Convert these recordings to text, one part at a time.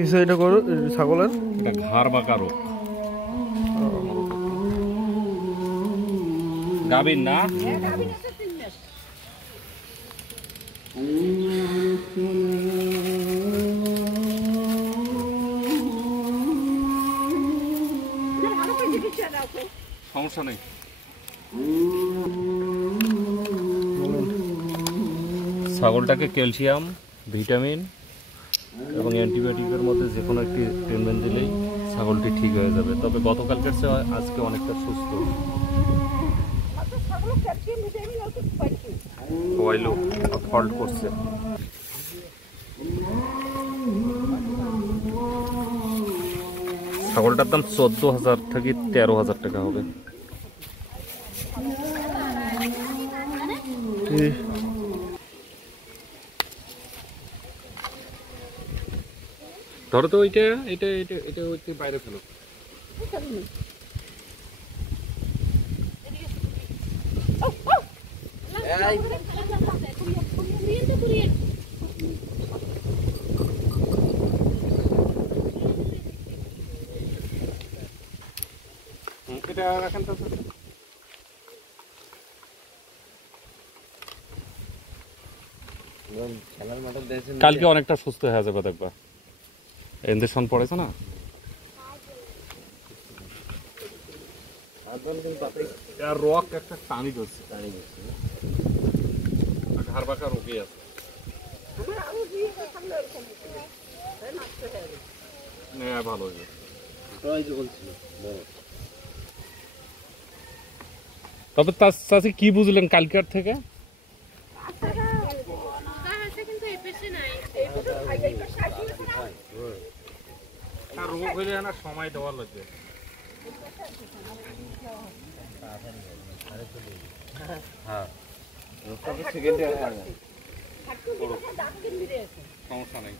এটা করো ছাগলের এটা ঘাড় বাঁকা রোগ। গাভীর না সমস্যা নেই। ছাগলটাকে ক্যালসিয়াম, ভিটামিন এবং অ্যান্টিবায়োটিকের মধ্যে যে কোনো একটি ট্রিটমেন্ট দিলেই ছাগলটি ঠিক হয়ে যাবে। তবে গতকালকের চেয়ে আজকে অনেকটা সুস্থ। খাওয়াইলো ফল্ট করছে। ছাগলটার দাম 14,000 থেকে 13,000 টাকা হবে। ধরো তো ওইটা এটা এটা এটা ওইটা বাইরে ফেলো। এটা রাখেন তো। কালকে অনেকটা সুস্থ হয়ে যাবে দেখবা। ইনজেকশন পড়েছে না? রক একটা টানি করছে, ঘাড় বাঁকা রোগী আছে। ভালো হয়ে তবে তার চাষি কি বুঝলেন কালকার থেকে? রোগ হইলে না সময় দেওয়া লাগবে। সমস্যা নেই,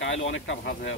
কাল অনেকটা ভাজ হয়ে